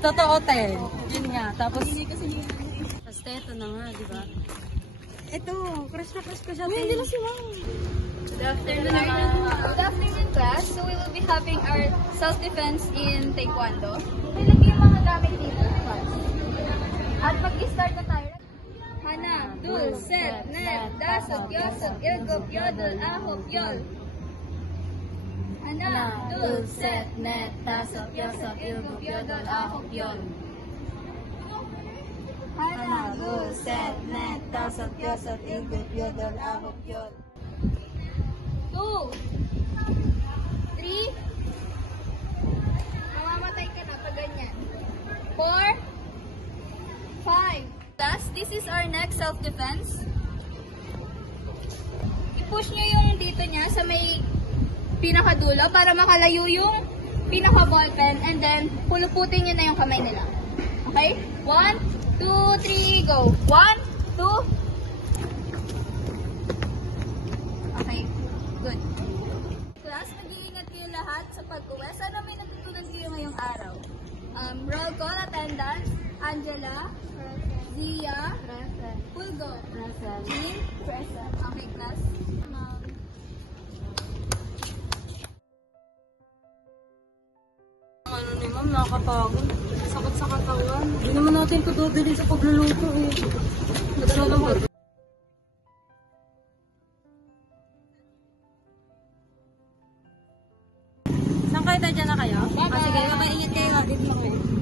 Totoo, te. Yun nga. Tapos ito na nga, di ba? Ito, crush na crush ko siya. Hindi na si Mom. Good afternoon, class. So we will be having our self-defense in Taekwondo. Ilagay yung mga gamit dito, class. At mag-start na tayo. Hana, dul, set, net, dasot, yosot, irgop, yodol, ahop, yol. Hana, dul, set, net, dasot, yosot, irgop, yodol, ahop, yol. Hana, dul, set, net, dasot, yosot, irgop, yodol, ahop, yol. 2, 3, mamamatay ka na pag ganyan. 4, 5. Thus, this is our next self-defense. I-push nyo yung dito niya sa may pinakadulo para makalayo yung pinaka-ballpen and then puluputin nyo na yung kamay nila. Okay? 1, 2, 3, go. 1, 2. Okay. Good. Class, mag-iingat kayo lahat sa pag-uwi. Sana may natutunan kayo ngayong araw. Roll call, attendance. Angela. Present. Zia. Present. Pulgo. Present. Jean. Present. Okay, class. Ano ni Ma'am, nakakapagod. Sakit sa katawan. Hindi naman natin ito dadalhin sa pagluluto eh. Nagsalabot. Saan kayo? Tadya na kayo? Sige, makaingat kayo. Mabibig mo kayo.